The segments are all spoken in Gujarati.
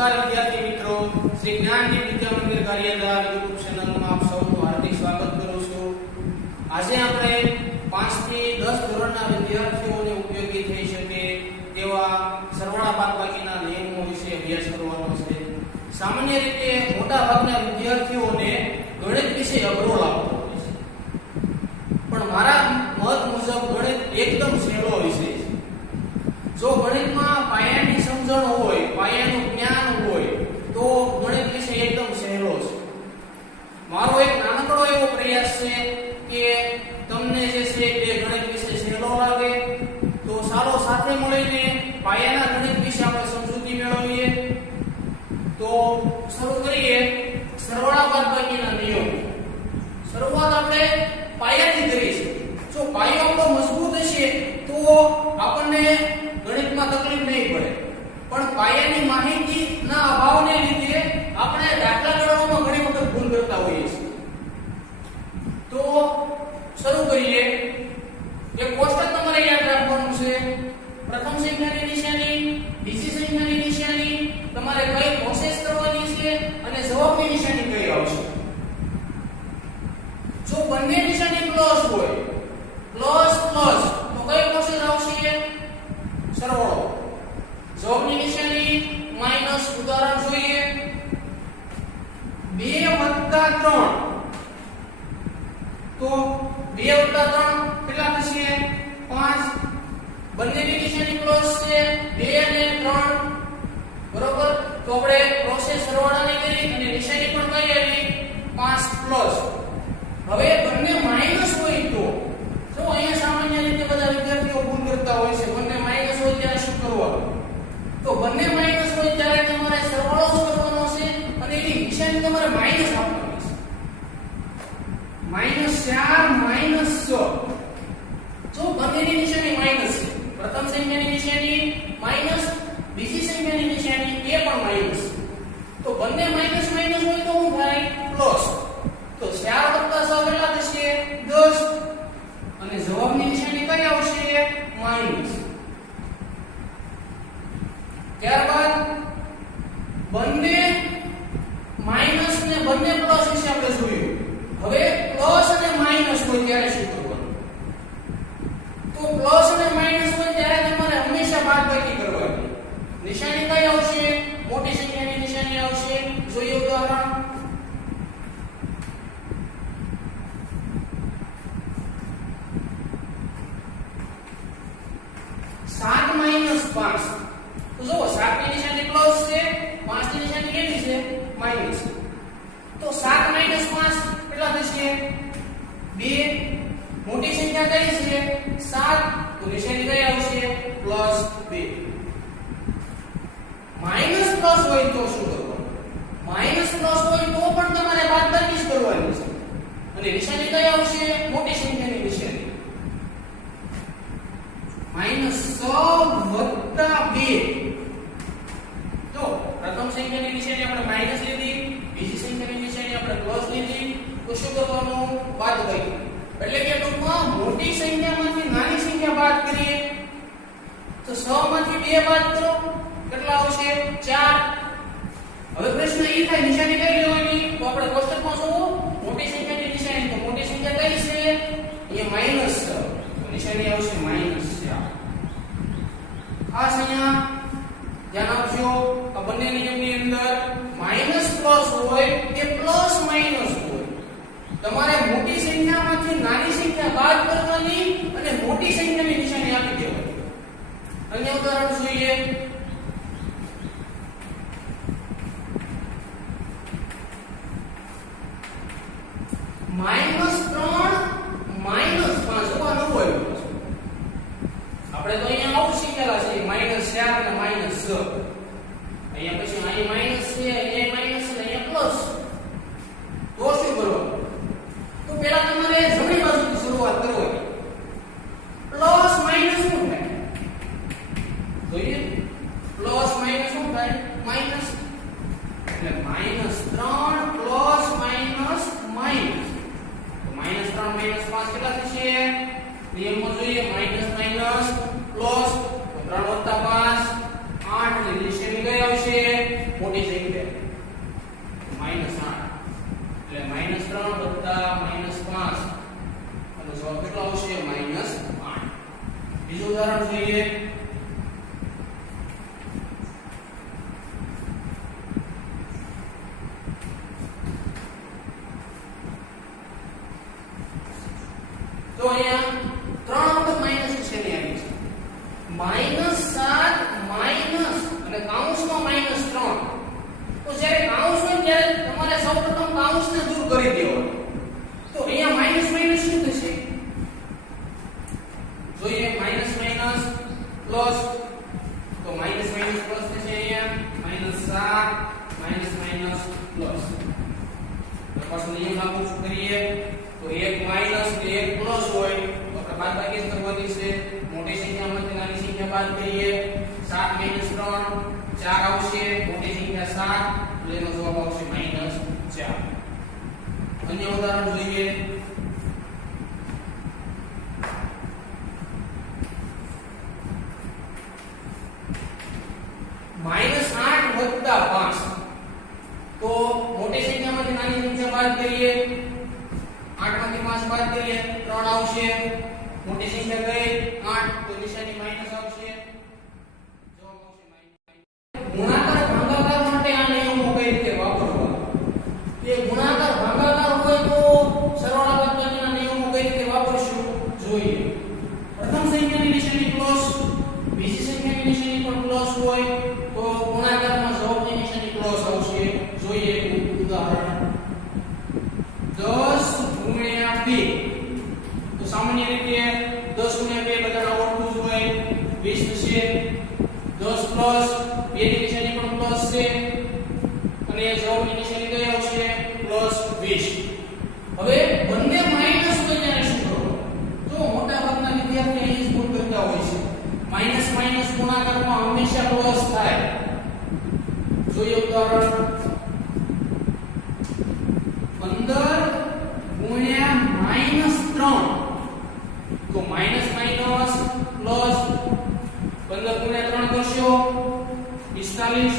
નમસ્કાર વિદ્યાર્થી મિત્રો, શ્રી જ્ઞાનદીપ વિદ્યા મંદિર કાર્યાલય યુટ્યુબ ચેનલમાં આપ સૌનું હાર્દિક સ્વાગત કરું છું. આજે આપણે 5 થી 10 ધોરણના વિદ્યાર્થીઓને ઉપયોગી થઈ શકે તેવા સરવાળા બાદબાકીના નિયમો વિશે અભ્યાસ કરવાનો છે. સામાન્ય રીતે મોટા ભાગના વિદ્યાર્થીઓને ગણિત વિશે અઘરો લાગતો હોય છે, પણ મારા મત મુજબ ગણિત એકદમ સહેલો વિષય છે. જો ગણિતમાં પાયાની સમજણ હોય, પાયાનું જ્ઞાન હોય તો ગણિત વિષય એકદમ સહેલો છે. મારો એક નાનકડો એવો પ્રયાસ છે કે તમને જે છે તે ગણિત વિષય સહેલો લાગે તો સારો સાથે મળીને પાયાના ગણિત વિશે આપણે સમજૂતી મેળવીએ. તો શરૂ કરીએ સરવાળા બાદબાકીના નિયમો. શરૂઆત આપણે પાયાથી કરીશું. જો પાયો આપણો મજબૂત હશે તો આપણને ગણિતમાં તકલીફ નહીં પડે, પણ પાયાની માહિતીના અભાવને લીધે આપણે દાખલા ગણવામાં ઘણી વખત ભૂલ કરતા હોઈએ છીએ. તો શરૂ કરીએ. એક કોષ્ટક તમારે યાદ રાખવાનું છે. પ્રથમ સંખ્યાની નિશાની, બીજી સંખ્યાની નિશાની, તમારે કઈ પ્રોસેસ કરવાની છે અને જવાબની નિશાની કઈ આવશે. જો બંને નિશાની પ્લસ હોય, પ્લસ પ્લસ, તો કઈ પ્રોસેસ આવશે? સરવાળો. જવાબની નિશાની માઈનસ. ઉદાહરણ જોઈએ. 2 + 3, તો 2 + 3 કેટલા થશે? 5. બંનેની નિશાની પ્લસ છે, 2 અને 3, બરોબર. તો આપણે પ્રોસેસ સરવાળાની કરી અને નિશાની પણ કઈ આવી? 5 પ્લસ. હવે બંને માઈનસ હોય તો જો અહીંયા સામાન્ય રીતે બધા વિદ્યાર્થીઓ ભૂલ કરતા હોય છે. બંને માઈનસ હોય ત્યારે શું કરવાનું? તો બંને માઈનસ હોય ત્યારે તમારે સરવાળો જ કરવાનો છે અને એની નિશાની તમારે માઈનસ આપવાની છે. -4 -6. જો બંનેની નિશાની માઈનસ છે, પ્રથમ સંખ્યાની નિશાની માઈનસ, બીજી સંખ્યાની નિશાની એ પણ માઈનસ, તો બંને માઈનસ માઈનસ હોય તો શું થાય? પ્લસ. તો 4 + 6 કેટલા થશે? 10. અને જવાબની નિશાની કઈ આવશે? માઈનસ. ત્યારબાદ બંને માઈનસ ને બંને પ્લસ વિશે આપણે જોયું. હવે પ્લસ અને માઈનસ હોય ત્યારે શું કરવાનું? તો પ્લસ અને માઈનસ હોય ત્યારે તમારે હંમેશા બાદબાકી કરવાની. નિશાની કઈ આવશે? મોટી સંખ્યાની નિશાની આવશે. જોઈએ ઉદાહરણ. 7 - 5. તો જો 7 ની નિશાની પ્લસ છે, 5 ની નિશાની કેટલી છે? માઈનસ. તો 7 - 5 કેટલા થશે? 2. મોટી સંખ્યા કઈ છે? 7. તો નિશાની કઈ આવશે? +2. માઈનસ પ્લસ હોય તો શું કરવાનું? માઈનસ પ્લસ હોય તો પણ તમારે બાદબાકી જ કરવાની છે અને નિશાની કઈ આવશે? મોટી સંખ્યાની નિશાની. -6 + 2. તો પ્રથમ સંખ્યાની નિશાની આપણે માઈનસ લીધી, બીજી સંખ્યાની નિશાની આપણે પ્લસ લીધી, તો શું કરવાનું? બાદબાકી. એટલે કે ટૂંકમાં મોટી સંખ્યામાંથી નાની સંખ્યા બાદ કરીએ. તો 6 માંથી 2 બાદ કરો, કેટલા આવશે? 4. હવે પ્રશ્ન એ થાય નિશાની કઈ લેવાની? તો આપણે કોષ્ટકમાં જોવો. મોટી સંખ્યાની નિશાની, તો મોટી સંખ્યા કઈ છે? અહીંયા માઈનસ છે, તો નિશાની આવશે -4. આ અહીંયા ધ્યાન આપજો. આ બંને નિયમની અંદર માઈનસ પ્લસ હોય કે પ્લસ માઈનસ હોય, તમારે મોટી સંખ્યામાંથી નાની સંખ્યા બાદ કરવાની અને મોટી સંખ્યાની નિશાની આપી દેવાની. અન્ય ઉદાહરણ જોઈએ. -3 - 5 જોવાનું હોય. આપણે તો અહીંયા આવું શીખેલા છે, -4 અને -6. અહીંયા પછી અહીં માઈનસ છે, અહીંયા માઈનસ છે, અહીંયા પ્લસ. તો શું કરવાનું? તો પહેલા તમારે જમણી બાજુથી શરૂઆત કરવાની. પ્લસ માઈનસ શું થાય? જોઈએ. પ્લસ માઈનસ શું થાય? માઈનસ. એટલે -3 પ્લસ માઈનસ માઈનસ. તો -3 - 5 કેટલા થશે? નિયમમાં જોઈએ. Minus minus plus, 3 + 5 8. ની નિશાની કઈ આવશે? મોટી બીજું ઉદાહરણ જોઈએ. તો અહીંયા 3 વખત માઈનસ નિશાની આવી છે. -7 માઈનસ અને કૌંસમાં -3. તો જ્યારે કૌંસ હોય ત્યારે તમારે સૌપ્રથમ કૌંસને દૂર કરી દેવો. તો અહીંયા માઈનસ માઈનસ શું થશે? જોઈએ માઈનસ માઈનસ પ્લસ. તો માઈનસ માઈનસ પ્લસ થશે અહીંયા -7 માઈનસ માઈનસ પ્લસ. તો પાછો નિયમ લાગુ કરીએ તો એક માઈનસ ને એક પ્લસ હોય તો આપણે બાદબાકી કરવાની છે. મોટી સંખ્યામાંથી નાની સંખ્યા બાદ કરીએ. 7 - 3 4 આવશે. મોટી સંખ્યા 7 એટલે એનો જવાબ આવશે -4. અન્ય ઉદાહરણ જોઈએ. -8 + 5. તો મોટી સંખ્યામાંથી નાની સંખ્યા બાદ કરીએ. 8 માંથી 5 બાદ કરીએ 3 આવશે. મોટી સંખ્યા કઈ 8 તો નિશાની માઈનસ આવશે. જવાબ આવશે -. ગુણાકાર ભાગાકાર માટે આ નિયમો કઈ રીતે વાપરવા? કે ગુણાકાર ભાગાકાર હોય તો સરવાળા બાદબાકીના નિયમો કઈ રીતે વાપરશું જોઈએ. પ્રથમ સંખ્યાની નિશાની પ્લસ, બીજી સંખ્યાની નિશાની પણ પ્લસ હોય તો ગુણાકારમાં જવાબની નિશાની પ્લસ આવશે. જોઈએ ઉદાહરણ 10 * 2. તો સામાન્ય રીતે 10 * 2 બધાને આવડતું જ હોય 20 થશે. 10 પ્લસ 2 ની નિશાની પણ પ્લસ છે અને જવાબની નિશાની કઈ આવશે +20. હવે બંને માઈનસ હોય ત્યારે શું કરવું? તો મોટા ભાગના વિદ્યાર્થીઓ અહીં જ ભૂલ કરતા હોય છે. માઈનસ માઈનસ ગુણાકારમાં હંમેશા પ્લસ થાય. જોઈએ ઉદાહરણ 15 * -3. તો માઈનસ માઈનસ પ્લસ 15 * 3 કરશો 45.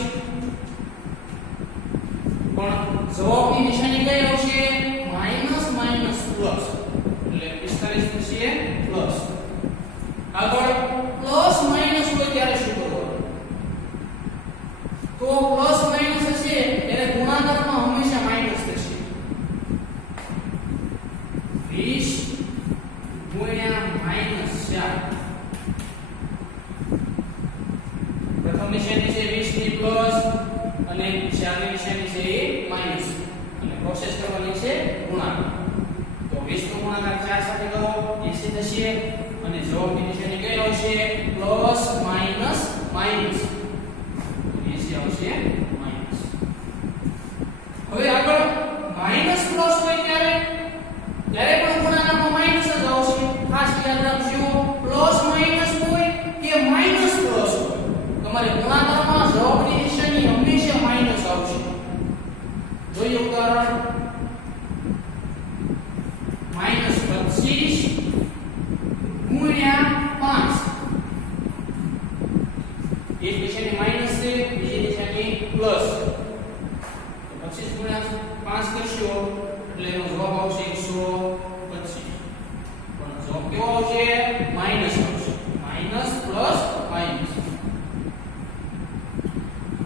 પણ જવાબની નિશાની કઈ આવશે? માઈનસ માઈનસ પ્લસ એટલે 45 થશે પ્લસ. આગળ પ્લસ માઈનસ હોય ત્યારે શું કરવાનું? તો પ્લસ માઈનસ હશે ત્યારે ગુણાકારમાં હંમેશા માઈનસ થશે. 20 * -4. પ્રથમ નિશાની છે 20 ની પ્લસ અને 4 ની નિશાની છે એ માઈનસ અને પ્રોસેસ કરવાની છે ગુણાકાર. તો 20 નો ગુણાકાર 4 સાથે કરો 80 થશે અને જવાબની નિશાની કઈ આવશે? પ્લસ માઈનસ માઈનસ 80 આવશે માઈનસ. હવે આગળ માઈનસ પ્લસ હોય ત્યારે પણ ગુણાકારમાં માઈનસ જ આવશે. ખાસ યાદ રાખજો પ્લસ માઈનસ હોય કે માઈનસ પ્લસ હોય તમારે ગુણાકારમાં જવાબની નિશાની હંમેશા માઈનસ આવશે. જોઈએ ઉદાહરણ -25 * 5. એક નિશાની માઈનસ છે બીજી નિશાની પ્લસ. તો 25 * 5 કરશો એટલે એનો જવાબ આવશે 125. પણ જવાબ કેવો આવશે? માઈનસ આવશે. Minus plus minus.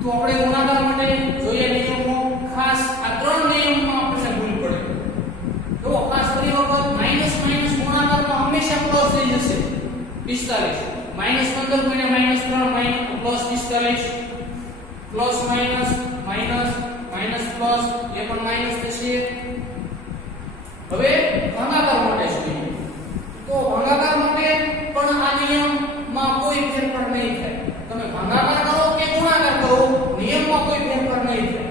તો આપણે ગુણાકાર માટે જોઈએ નિયમો. ખાસ આ ત્રણ નિયમોમાં આપણને ભૂલ પડે. તો ખાસ ફરી વખત માઈનસ માઈનસ ગુણાકારમાં હંમેશા પ્લસ થઈ જશે 45. -15 * -3 +45. Plus minus minus minus plus એ પણ માઈનસ થશે. હવે ભાગાકાર માટે જોઈએ. તો ભાગાકાર માટે પણ આ નિયમમાં કોઈ ફેરફાર નહીં થાય. તમે ભાગાકાર કરો કે ગુણાકાર કરો નિયમમાં કોઈ ફેરફાર નહીં થાય.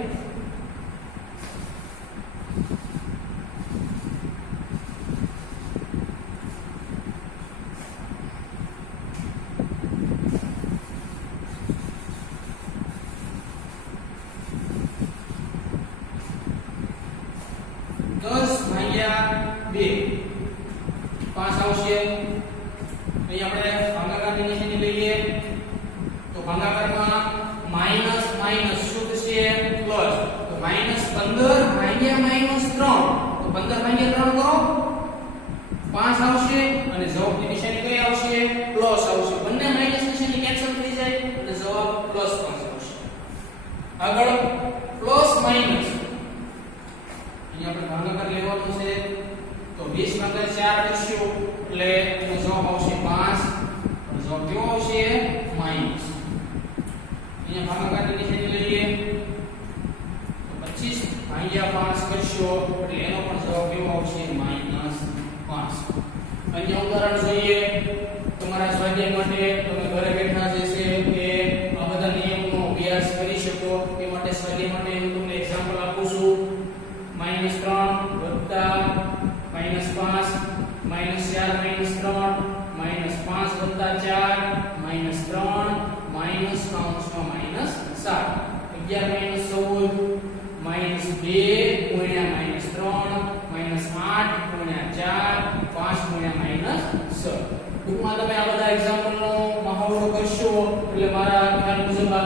पांच आवश्य अपने भागाकार की निशानी लईए तो भागाकार में माइनस माइनस शुद्ध से प्लस तो -15 भाग्या -3 तो 15 भाग्या 3 करो 5 आवश्य અને જવાબ ની નિશાની કઈ આવશે પ્લસ કેવો આવશે માઈનસ. અહીંયા ભાગાકાર નિશાની લઈએ તો 25 ભાગ્યા 5 કરશો એટલે એનો પણ જવાબ કેવો આવશે -5. અન્ય ઉદાહરણ જોઈએ તમારા સ્વાધ્યાય માટે. તમે ઘરે બેઠા જે છે કે આ બધા નિયમોનો અભ્યાસ કરી શકો એ માટે સ્વાધ્યાય માટે હું તમને એક્ઝામ્પલ આપું છું. -3 વત્તા -5 -4 -3 -5 વત્તા 4 -3 માઈનસ કૌંસમાં -7 11 -14 -2 ગુણ્યા -3 -8 ગુણ્યા 4 5 ગુણ્યા -6. ટૂંકમાં તમે આ બધા એક્ઝામ્પલનો મહાવરો કરશો એટલે મારા ખ્યાલ મુજબ આ